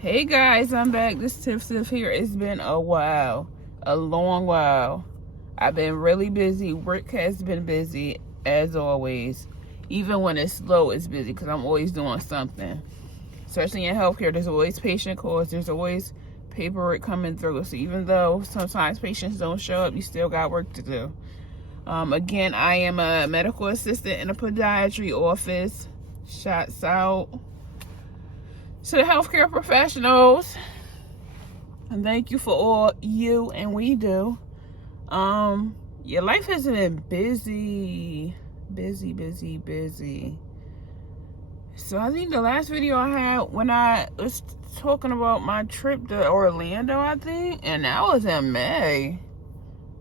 Hey guys, I'm back. This Tiff here. It's been a while, a long while. I've been really busy. Work has been busy as always. Even when it's slow, it's busy because I'm always doing something. Especially in healthcare, there's always patient calls. There's always paperwork coming through. So even though sometimes patients don't show up, you still got work to do. Again, I am a medical assistant in a podiatry office. Shots out to the healthcare professionals, and thank you for all you and we do. Your life has been busy. So I think the last video I had when I was talking about my trip to Orlando, I think, and that was in May.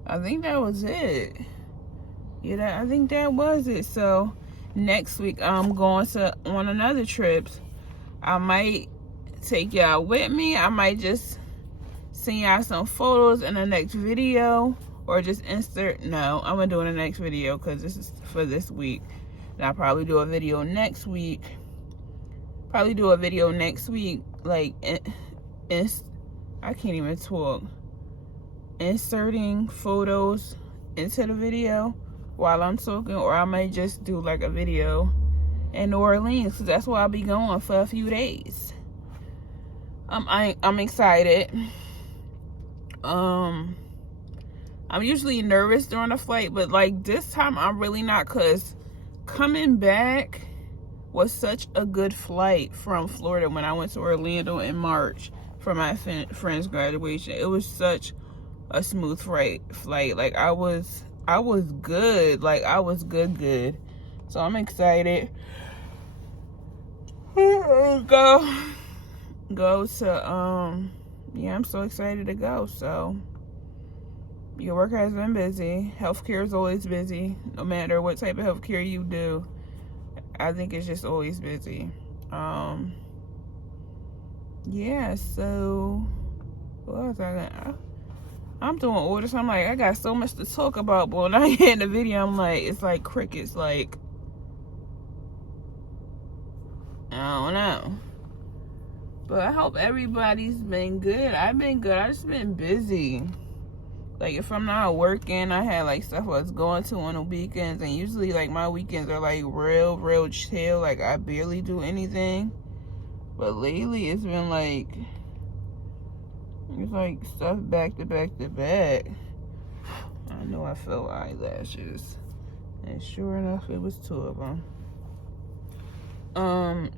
I think that was it. Yeah, I think that was it. So next week I'm going on another trip. I might take y'all with me. I might just send y'all some photos in the next video, or just insert. No, I'm gonna do in the next video because this is for this week. And I'll probably do a video next week. Like, I can't even talk. Inserting photos into the video while I'm talking, or I might just do like a video in New Orleans, because that's where I'll be going for a few days. I'm excited. I'm usually nervous during a flight, but like this time I'm really not, because coming back was such a good flight from Florida when I went to Orlando in March for my friend's graduation. It was such a smooth flight. Like I was good. Like I was good. So I'm excited. Go to yeah, I'm so excited to go. So your work has been busy. Healthcare is always busy, no matter what type of healthcare you do. I think it's just always busy. Yeah, so what was I gonna, I'm doing orders. I'm like, I got so much to talk about, but when I get in the video, I'm like, it's like crickets. Like, I don't know. But I hope everybody's been good. I've been good. I just been busy. Like, if I'm not working, I had like stuff I was going to on the weekends, and usually like my weekends are like real chill. Like I barely do anything. But lately it's been like, it's like stuff back to back. I know I felt eyelashes, and sure enough it was 2 of them.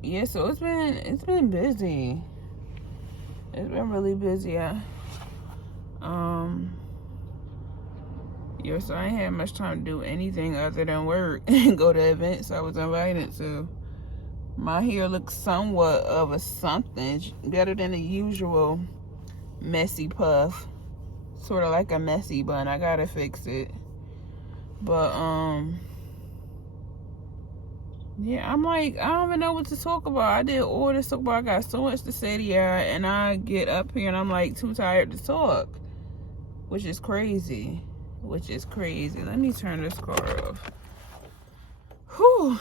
Yeah, so it's been busy. It's been really busy. Yeah, so I ain't had much time to do anything other than work and go to events I was invited to. My hair looks somewhat of a something, better than the usual messy puff. Sort of like a messy bun. I gotta fix it. But, yeah, I'm like, I don't even know what to talk about. I did all this talk about. I got so much to say to y'all, and I get up here and I'm like too tired to talk, which is crazy. Let me turn this car off. Whew.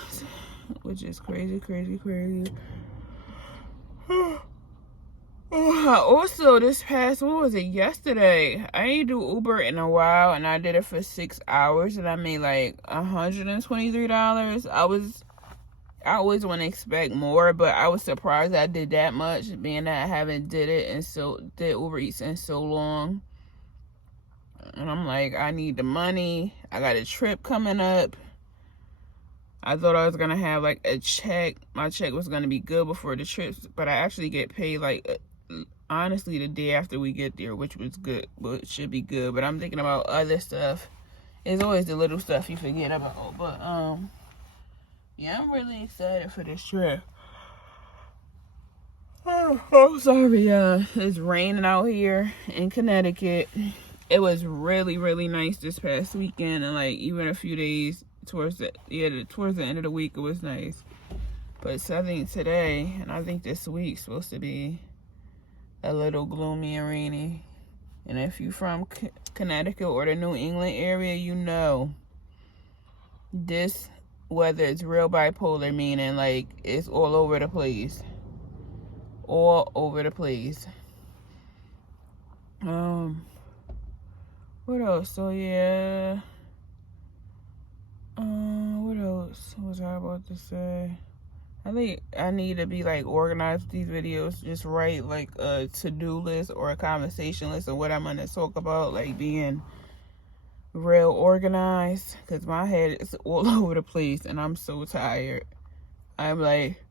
Which is crazy. Also, this past, what was it, yesterday, I didn't do Uber in a while, and I did it for 6 hours, and I made like $123. I always want to expect more, but I was surprised I did that much, being that I haven't did Uber Eats in so long. And I'm like, I need the money. I got a trip coming up. I thought I was gonna have like a check. My check was gonna be good before the trip, but I actually get paid like honestly the day after we get there, which was good. Well, it should be good. But I'm thinking about other stuff. It's always the little stuff you forget about. But yeah, I'm really excited for this trip. Oh, sorry, it's raining out here in Connecticut. It was really nice this past weekend, and like even a few days towards the end of the week, it was nice. But I think today, and I think this week's supposed to be a little gloomy and rainy. And if you're from Connecticut or the New England area, you know this weather is real bipolar, meaning like it's all over the place. all over the place. What else? So yeah. What else was I about to say? I think I need to be like organized with these videos. Just write like a to-do list or a conversation list of what I'm gonna talk about, like being real organized, because my head is all over the place and I'm so tired. I'm like,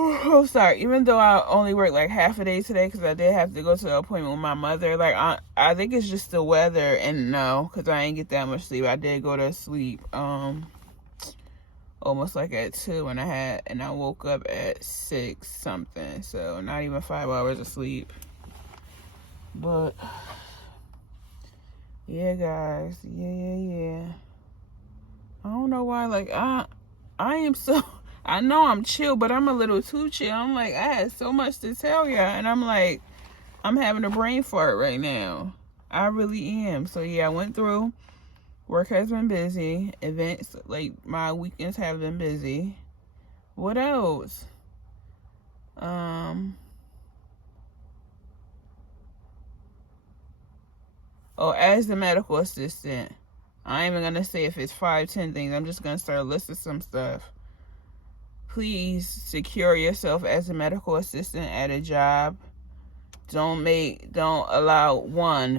oh, sorry. Even though I only worked like half a day today because I did have to go to an appointment with my mother. Like I think it's just the weather, and no, because I ain't get that much sleep. I did go to sleep almost like at 2, and I woke up at 6 something. So not even 5 hours of sleep. But yeah, guys, yeah. I don't know why. Like I am so. I know I'm chill, but I'm a little too chill. I'm like, I had so much to tell y'all, and I'm like, I'm having a brain fart right now. I really am. So yeah, I went through. Work has been busy. Events, like my weekends have been busy. What else? Oh, as the medical assistant, I ain't even gonna say if it's 5, 10 things. I'm just gonna start listing some stuff. Please secure yourself as a medical assistant at a job. Don't allow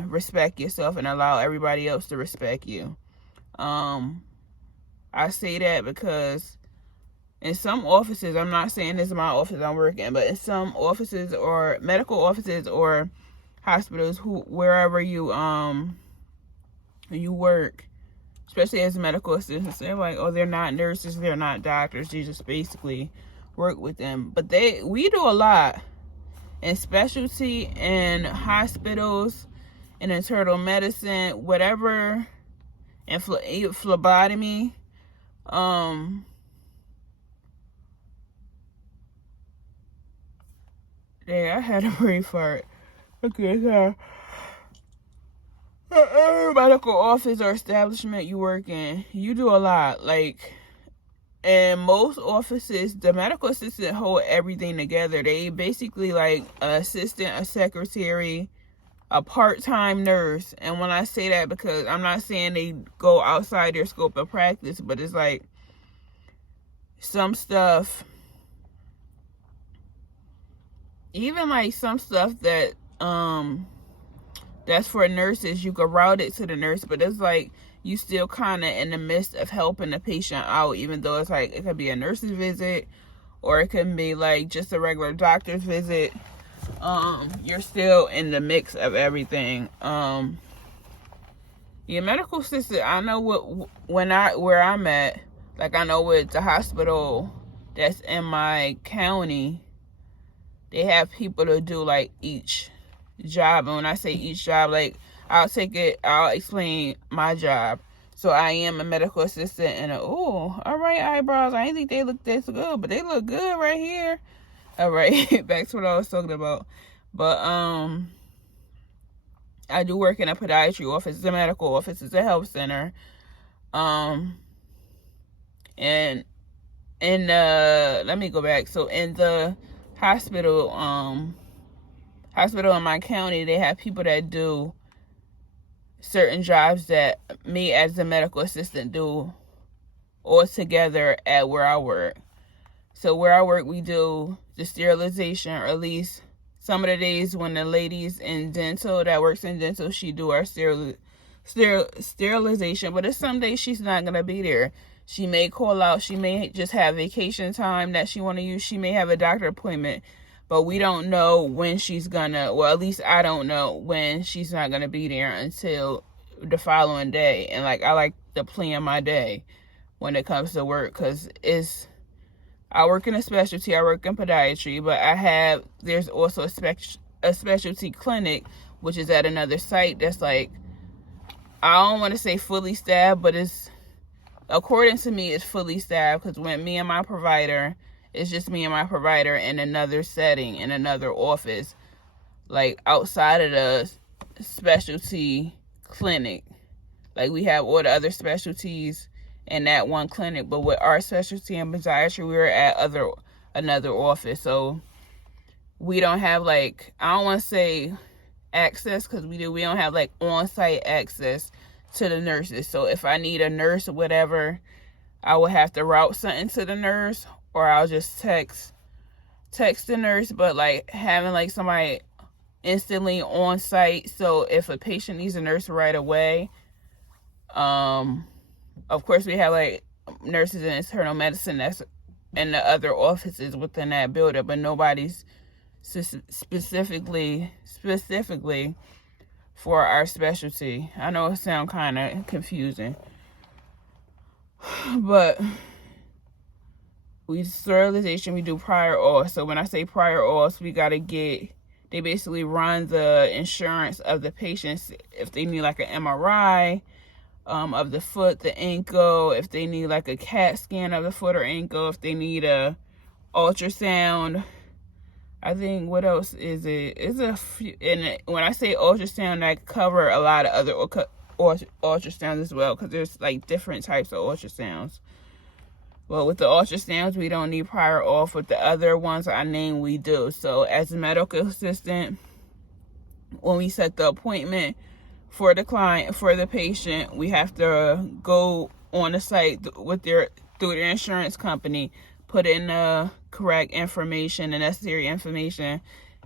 respect yourself and allow everybody else to respect you. I say that because in some offices, I'm not saying this is my office I'm working, but in some offices or medical offices or hospitals, wherever you work, especially as a medical assistant, they're like, oh, they're not nurses, they're not doctors, you just basically work with them. But we do a lot in specialty in hospitals, in internal medicine, whatever, and phlebotomy. Yeah, I had a brain fart. Okay, so every medical office or establishment you work in, you do a lot. Like, in most offices, the medical assistant hold everything together. They basically like an assistant, a secretary, a part-time nurse. And when I say that, because I'm not saying they go outside their scope of practice, but it's like some stuff, even like some stuff that that's for nurses, you can route it to the nurse, but it's like you still kind of in the midst of helping the patient out, even though it's like it could be a nurse's visit or it can be like just a regular doctor's visit. You're still in the mix of everything. Your medical assistant, I know where I'm at, like I know with the hospital that's in my county, they have people to do like each job. And when I say each job, like I'll explain my job. So I am a medical assistant, and all right, eyebrows, I didn't think they look this good, but they look good right here. All right, back to what I was talking about. But I do work in a podiatry office. It's a medical office. It's a health center. And let me go back. So in the hospital in my county, they have people that do certain jobs that me as a medical assistant do all together at where I work. So where I work, we do the sterilization, or at least some of the days when the ladies in dental that works in dental, she do our sterilization. But it's some days she's not gonna be there. She may call out. She may just have vacation time that she want to use. She may have a doctor appointment, but we don't know when she's gonna. Well, at least I don't know when she's not gonna be there until the following day. And like I like to plan my day when it comes to work, because I work in a specialty. I work in podiatry, but there's also a specialty clinic, which is at another site that's like, I don't want to say fully staffed, but according to me, it's fully staffed, because when it's just me and my provider in another setting, in another office, like outside of the specialty clinic. Like we have all the other specialties in that one clinic, but with our specialty in podiatry, we were at another office. So we don't have like, I don't want to say access, because we don't have like on-site access to the nurses. So if I need a nurse or whatever, I will have to route something to the nurse, or I'll just text the nurse. But like having like somebody instantly on site, so if a patient needs a nurse right away, of course we have like nurses in internal medicine that's in the other offices within that building, but nobody's specifically for our specialty. I know it sounds kind of confusing, but sterilization, we do prior auth. So when I say prior auth, we got to they basically run the insurance of the patients if they need like an MRI of the foot, the ankle, if they need like a CAT scan of the foot or ankle, if they need a ultrasound. I think, what else is it? It's a few, and when I say ultrasound, I cover a lot of other ultrasounds as well, because there's like different types of ultrasounds. Well, with the ultrasounds, we don't need prior auth. With the other ones I named, we do. So as a medical assistant, when we set the appointment for the client, for the patient, we have to go on the site through their insurance company, put in the correct information, the necessary information,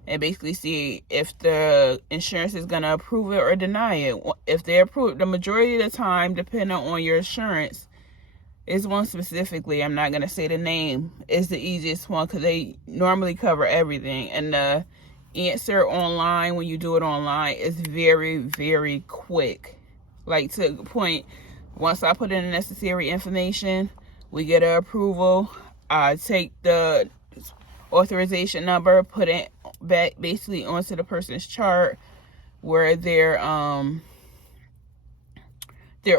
and basically see if the insurance is going to approve it or deny it. If they approve, the majority of the time, depending on your insurance, is one specifically, I'm not going to say the name, is the easiest one, because they normally cover everything. And the answer online, when you do it online, is very, very quick. Like, to the point, once I put in the necessary information, we get an approval. I take the authorization number, put it back basically onto the person's chart where their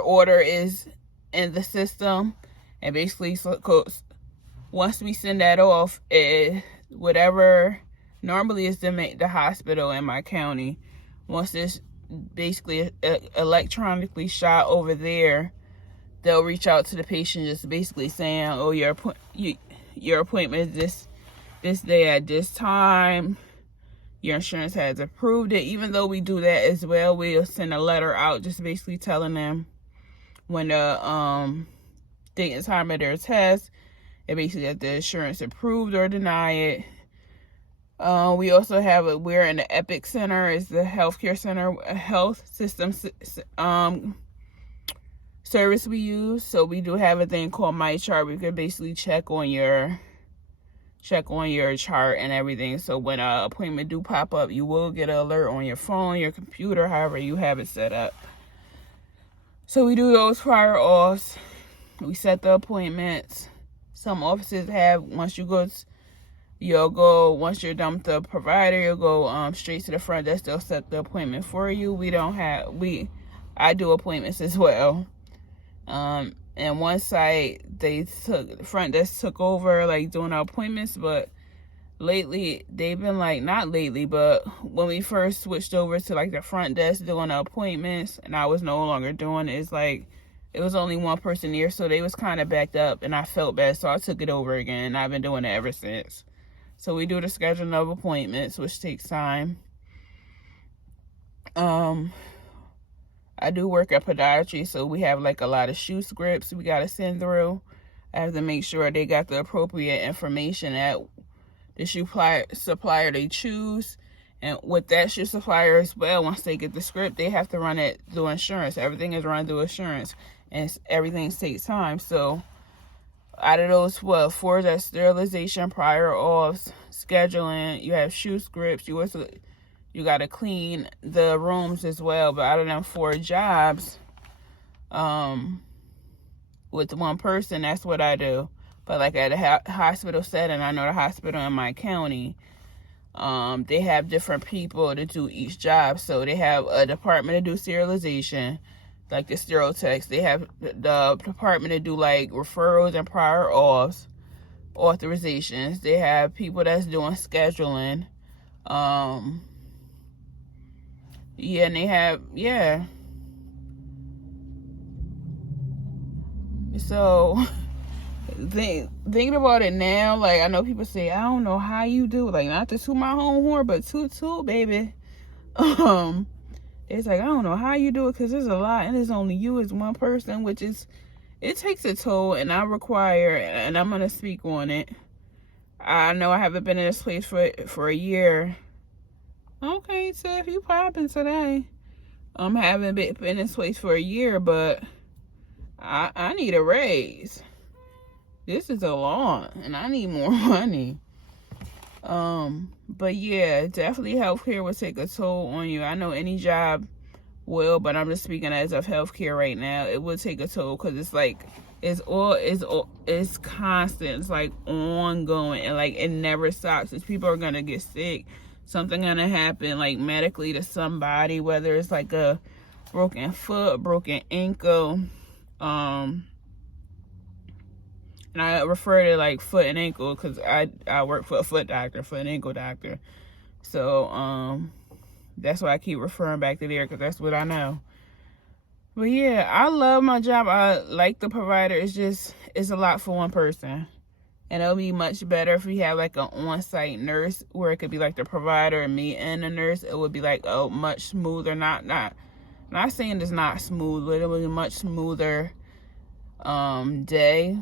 order is in the system, and basically, so once we send that off, whatever normally is the hospital in my county, once it's basically electronically shot over there, they'll reach out to the patient, just basically saying, oh, your appointment is this day at this time. Your insurance has approved it. Even though we do that as well, we'll send a letter out just basically telling them when the date and time of their test, and basically that the insurance approved or deny it. We also have we're in the Epic Center, is the healthcare center, a health system service we use. So we do have a thing called My Chart. We could basically check on your chart and everything. So when an appointment do pop up, you will get an alert on your phone, your computer, however you have it set up. So we do those prior auths. We set the appointments. Some offices have, once you're done with the provider, you'll go straight to the front desk. They'll set the appointment for you. I do appointments as well. And one site, the front desk took over like doing our appointments, but lately they've been like, not lately, but when we first switched over to like the front desk doing the appointments, and I was no longer doing it, it's like it was only one person there, so they was kind of backed up, and I felt bad, so I took it over again, and I've been doing it ever since. So we do the scheduling of appointments, which takes time. I do work at podiatry, so we have like a lot of shoe scripts we got to send through. I have to make sure they got the appropriate information at the shoe supplier they choose. And with that shoe supplier as well, once they get the script, they have to run it through insurance. Everything is run through insurance, and everything takes time. So out of those 4, that's sterilization, prior auths, scheduling, you have shoe scripts, you got to clean the rooms as well. But out of them 4 jobs, with one person, that's what I do. But like at a hospital setting, I know the hospital in my county, they have different people to do each job. So they have a department to do sterilization, like the sterile techs. They have the department to do like referrals and prior authorizations. They have people that's doing scheduling. And they have, So thinking about it now, like, I know people say, I don't know how you do it. Like, not to toot my own horn, but toot, baby. It's like, I don't know how you do it, because there's a lot, and it's only you as one person, which is, it takes a toll, and I require, and I'm going to speak on it. I know I haven't been in this place for a year. Okay, Tiff, you popping today. Haven't been in this place for a year, but I need a raise. This is a lot, and I need more money. But yeah, definitely healthcare will take a toll on you. I know any job will, but I'm just speaking as of healthcare right now. It will take a toll, because it's like, it's constant. It's like ongoing, and like it never stops. Because people are gonna get sick. Something gonna happen, like medically, to somebody, whether it's like a broken foot, broken ankle, and I refer to like foot and ankle because I work for a foot and ankle doctor. So that's why I keep referring back to there, because that's what I know. But yeah, I love my job. I like the provider. It's a lot for one person. And it'll be much better if we have like an on-site nurse, where it could be like the provider and me and the nurse. It would be like a much smoother, not saying it's not smooth, but it would be a much smoother day.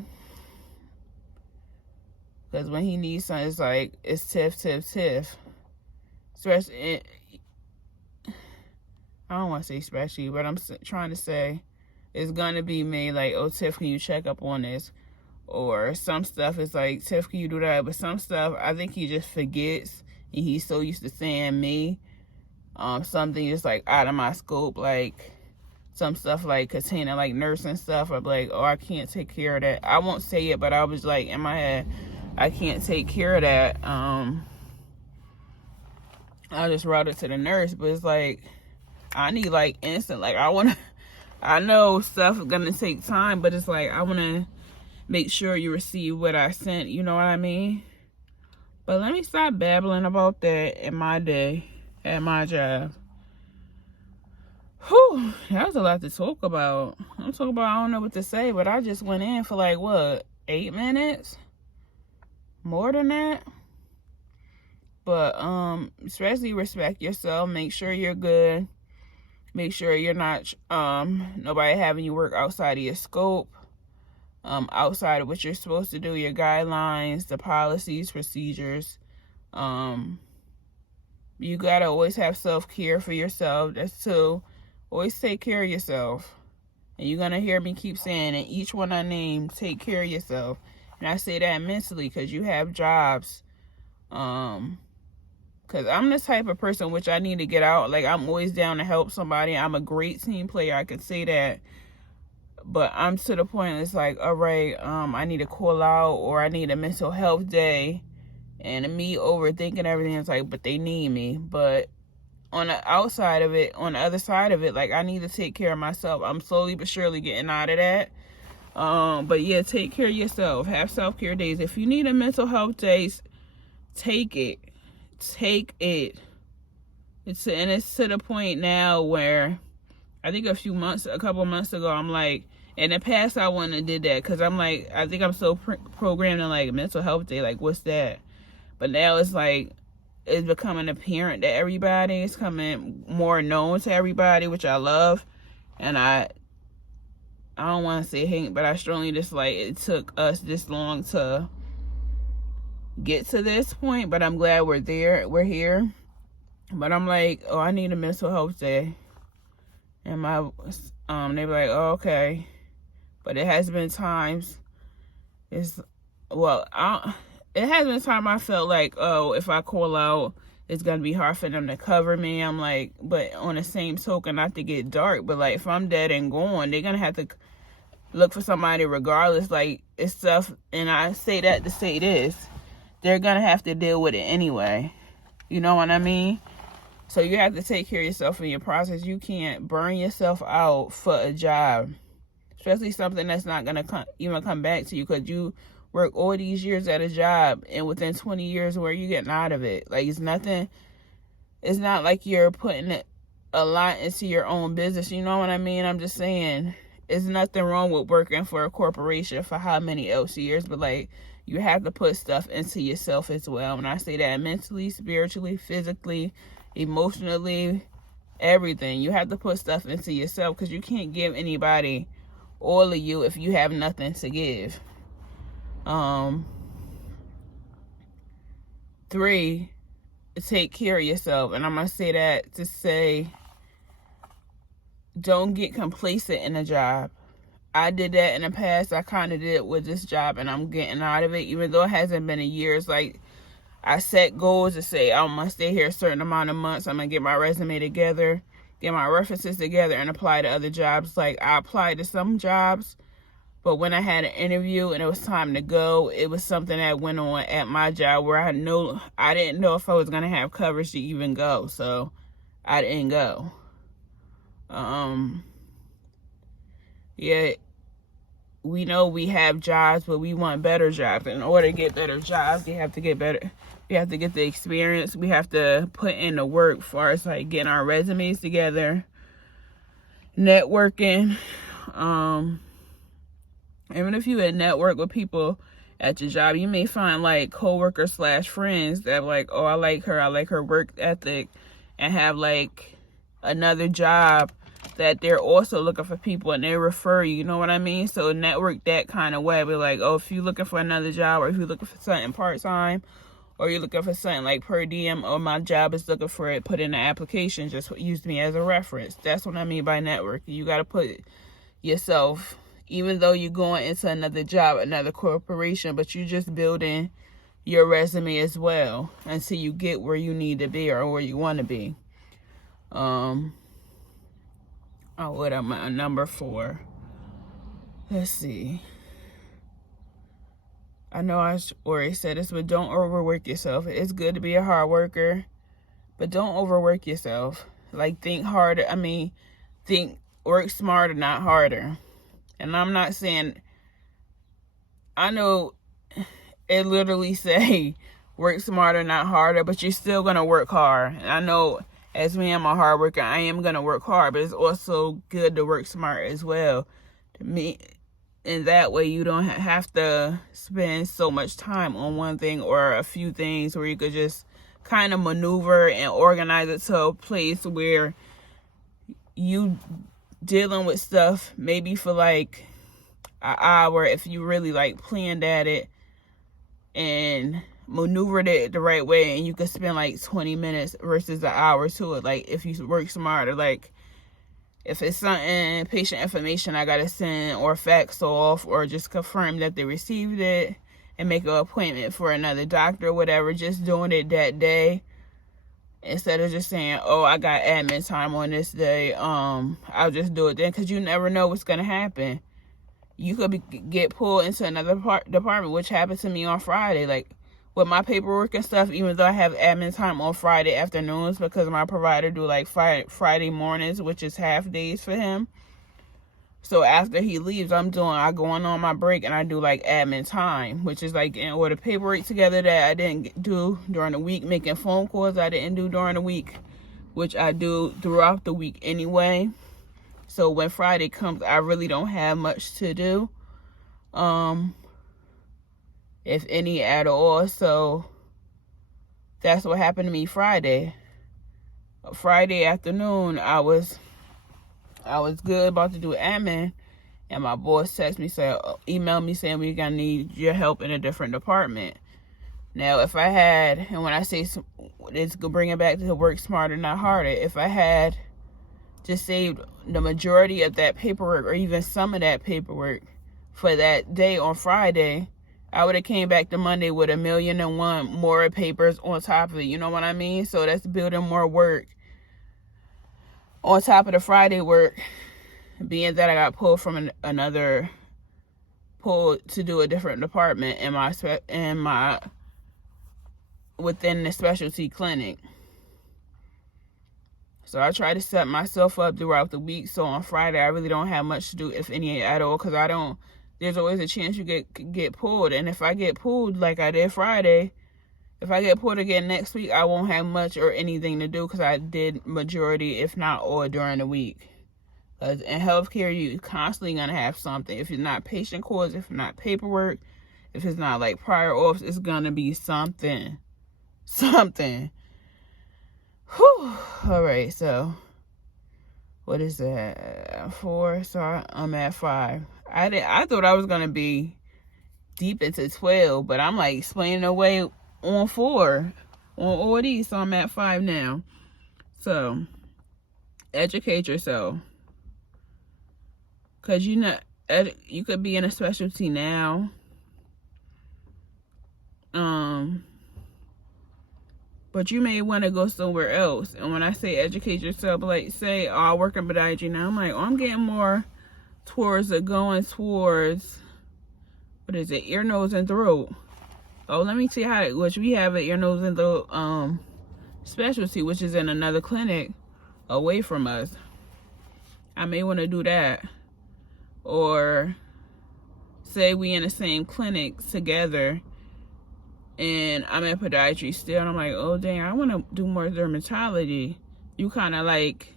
Because when he needs something, it's like, it's tiff. Especially, I don't want to say especially, but I'm trying to say it's going to be me, like, oh, Tiff, can you check up on this? Or some stuff is like, Tiff, can you do that? But some stuff, I think he just forgets, and he's so used to saying me. Something is like out of my scope, like some stuff like containing like nursing stuff. I'm like, oh, I can't take care of that. I won't say it, but I was like in my head, I can't take care of that. I'll just route it to the nurse. But it's like, I need like instant, like I know stuff is gonna take time, but it's like, I wanna make sure you receive what I sent, you know what I mean? But let me stop babbling about that in my day at my job. Whew, that was a lot to talk about. I'm talking about, I don't know what to say, but I just went in for like, what, 8 minutes? More than that? But especially respect yourself. Make sure you're good. Make sure you're not nobody having you work outside of your scope, outside of what you're supposed to do, your guidelines, the policies, procedures. You gotta always have self-care for yourself. That's to always take care of yourself. And you're gonna hear me keep saying it. Each one I name, take care of yourself. And I say that mentally, because you have jobs. Because I'm the type of person which I need to get out. Like, I'm always down to help somebody. I'm a great team player, I could say that. But I'm to the point, it's like, all right, I need to call out, or I need a mental health day. And me overthinking everything, it's like, but they need me. But on the outside of it, on the other side of it, like, I need to take care of myself. I'm slowly but surely getting out of that. But yeah, take care of yourself. Have self-care days. If you need a mental health day, take it. Take it. It's to the point now where I think a couple months ago, I'm like, in the past I wouldn't have did that, because I'm like, I think I'm so programmed in like mental health day, like, what's that? But now it's like, it's becoming apparent to everybody. It's coming more known to everybody, which I love. And I don't want to say hate, but I strongly dislike it took us this long to get to this point, but I'm glad we're here. But I'm like, oh, I need a mental health day. And they be like, oh, okay. But it has been times, it has been time I felt like, oh, if I call out, it's going to be hard for them to cover me. I'm like, but on the same token, not to get dark, but like, if I'm dead and gone, they're going to have to look for somebody regardless. Like, it's stuff, and I say that to say this, they're going to have to deal with it anyway. You know what I mean? So you have to take care of yourself in your process. You can't burn yourself out for a job, especially something that's not going to even come back to you, because you work all these years at a job, and within 20 years, where you getting out of it? Like, it's not like you're putting a lot into your own business. You know what I mean? I'm just saying, There's nothing wrong with working for a corporation for how many else years, but like, you have to put stuff into yourself as well. And I say that mentally, spiritually, physically, emotionally, everything. You have to put stuff into yourself, because you can't give anybody all of you if you have nothing to give. 3, take care of yourself. And I'm going to say that to say, don't get complacent in a job. I did that in the past. I kind of did it with this job, and I'm getting out of it, even though it hasn't been a year. It's like, I set goals to say, I'm going to stay here a certain amount of months. I'm going to get my resume together, get my references together, and apply to other jobs. Like, I applied to some jobs, but when I had an interview and it was time to go, it was something that went on at my job where I didn't know if I was going to have coverage to even go. So I didn't go. Yeah, we know we have jobs, but we want better jobs. In order to get better jobs, you have to get better. We have to get the experience. We have to put in the work as far as like getting our resumes together, networking. Even if you network with people at your job, you may find like coworkers / friends that are like, oh, I like her work ethic, and have like another job that they're also looking for people, and they refer you, you know what I mean? So network that kind of way. But like, oh, if you're looking for another job, or if you're looking for something part-time, or you're looking for something like per diem, or my job is looking for it, put in an application, just use me as a reference. That's what I mean by networking. You got to put yourself, even though you're going into another job, another corporation, but you're just building your resume as well until you get where you need to be or where you want to be. What am I? Number 4. Let's see. I know I already said this, but don't overwork yourself. It's good to be a hard worker, but don't overwork yourself. Like, think harder. Work smarter, not harder. And I'm not saying, I know it literally say work smarter, not harder, but you're still going to work hard. And I know, as me, I'm a hard worker, I am going to work hard, but it's also good to work smart as well. To me, in that way, you don't have to spend so much time on one thing or a few things, where you could just kind of maneuver and organize it to a place where you dealing with stuff maybe for like an hour, if you really like planned at it and maneuvered it the right way, and you could spend like 20 minutes versus an hour to it. Like, if you work smarter, like if it's something, patient information I gotta send or fax off, or just confirm that they received it and make an appointment for another doctor or whatever, just doing it that day instead of just saying, oh, I got admin time on this day, I'll just do it then, because you never know what's gonna happen. You could get pulled into another department, which happened to me on Friday. Like, with my paperwork and stuff, even though I have admin time on Friday afternoons, because my provider do like Friday mornings, which is half days for him. So after he leaves, I go on my break and I do like admin time, which is like getting all the paperwork together that I didn't do during the week, making phone calls I didn't do during the week, which I do throughout the week anyway. So when Friday comes, I really don't have much to do, if any at all. So that's what happened to me Friday. Friday afternoon, I was good about to do admin, and my boss emailed me saying, we're gonna need your help in a different department. Now, if I had, and when I say it's gonna bring it back to work smarter, not harder, if I had just saved the majority of that paperwork, or even some of that paperwork for that day on Friday, I would have came back to Monday with 1,000,001 more papers on top of it. You know what I mean? So that's building more work on top of the Friday work, being that I got pulled from pulled to do a different department within the specialty clinic. So I try to set myself up throughout the week. So on Friday, I really don't have much to do, if any at all, because there's always a chance you get pulled. And if I get pulled like I did Friday, if I get pulled again next week, I won't have much or anything to do, because I did majority, if not all, during the week. Because in healthcare, you constantly gonna have something. If it's not patient calls, if it's not paperwork, if it's not like prior auths, it's gonna be something. Something. Whew. Alright, so what is that? 4, so I'm at 5. I thought I was gonna be deep into 12, but I'm like explaining away on 4 on all these, so I'm at 5 now. So educate yourself, because you could be in a specialty now, but you may want to go somewhere else. And when I say educate yourself, like say, oh, I work in podiatry now, I'm like, oh, I'm getting more towards going towards, what is it, ear, nose, and throat. Oh, let me see which we have an ear, nose, and throat specialty, which is in another clinic away from us. I may want to do that. Or say we in the same clinic together and I'm in podiatry still, and I'm like, oh dang, I want to do more dermatology. You kind of like,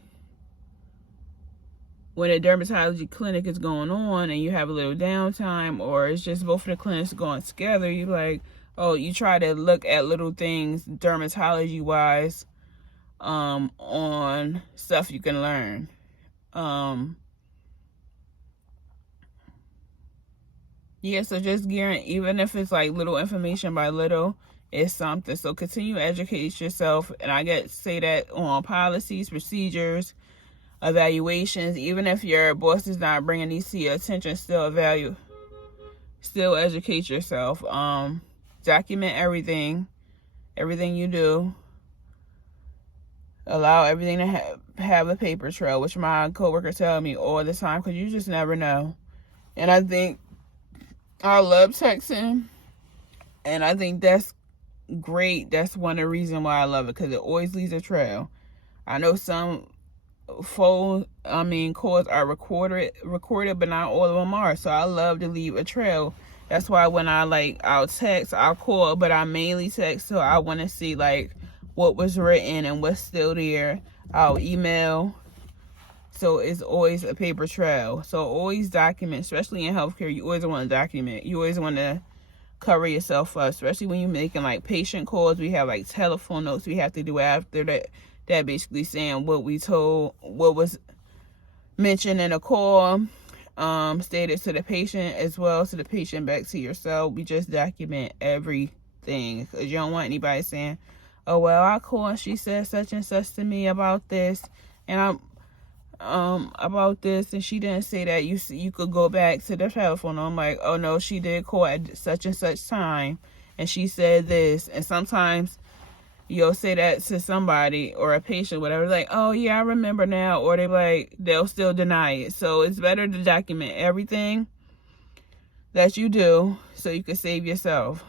when a dermatology clinic is going on and you have a little downtime, or it's just both of the clinics going together, you like, oh, you try to look at little things dermatology wise on stuff you can learn. Yeah, so just gearing, even if it's like little information by little, it's something. So continue to educate yourself. And I say that on policies, procedures, evaluations. Even if your boss is not bringing these to your attention, still educate yourself. Document everything you do. Allow everything to have a paper trail, which my coworker tell me all the time, because you just never know. And I think I love texting, and I think that's great. That's one of the reasons why I love it, because it always leaves a trail. I know some calls are recorded, but not all of them are. So I love to leave a trail. That's why when I'll text, I'll call, but I mainly text, so I want to see like what was written and what's still there. I'll email. So it's always a paper trail. So always document, especially in healthcare. You always want to document. You always want to cover yourself up, especially when you're making like patient calls. We have like telephone notes we have to do after that basically saying what we told, what was mentioned in a call, stated to the patient as well as to the patient back to yourself. We just document everything, because you don't want anybody saying, oh, well, I called and she said such and such to me about this, and about this, and she didn't say that. You could go back to the telephone. I'm like, oh no, she did call at such and such time and she said this. And sometimes you'll say that to somebody or a patient, whatever, like, oh yeah, I remember now, or they'll still deny it. So it's better to document everything that you do so you can save yourself.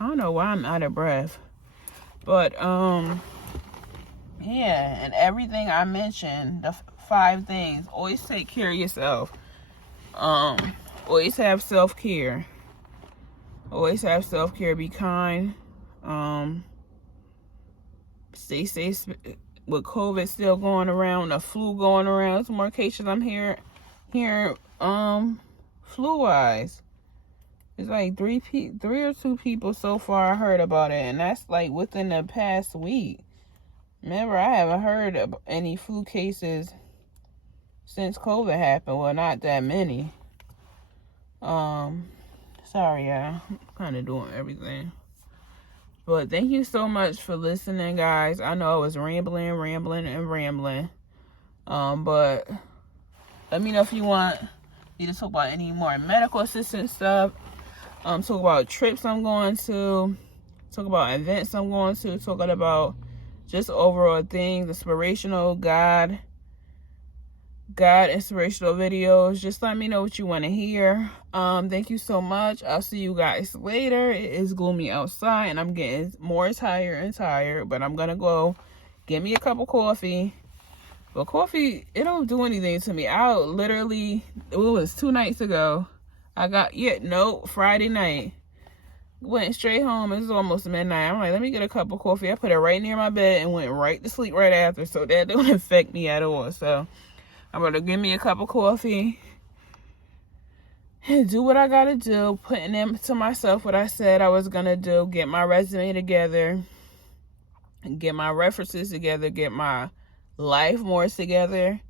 I don't know why I'm out of breath, but yeah, and everything I mentioned, the 5 things, always take care of yourself. Always have self-care. Always have self-care. Be kind. Stay safe with COVID still going around, the flu going around. Some more cases I'm hearing flu-wise. It's like 3 or 2 people so far I heard about it, and that's like within the past week. Remember, I haven't heard of any flu cases since COVID happened. Well, not that many. Sorry, y'all. I'm kind of doing everything. But thank you so much for listening, guys. I know I was rambling. But let me know if you want me to talk about any more medical assistant stuff. Talk about trips I'm going to. Talk about events I'm going to. Talking about just overall things, inspirational, God inspirational videos. Just let me know what you want to hear. Thank you so much. I'll see you guys later. It is gloomy outside and I'm getting more tired and tired, but I'm gonna go get me a cup of coffee. But coffee, it don't do anything to me. I literally, it was 2 nights ago, Friday night, went straight home. It was almost midnight. I'm like, let me get a cup of coffee. I put it right near my bed and went right to sleep right after, so that didn't affect me at all. So I'm gonna give me a cup of coffee and do what I gotta do, putting into myself what I said I was gonna do, get my resume together, get my references together, get my life more together,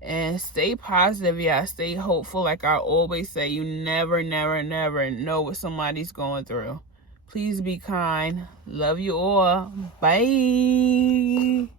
and stay positive. Yeah, stay hopeful. Like I always say, you never know what somebody's going through. Please be kind. Love you all. Bye.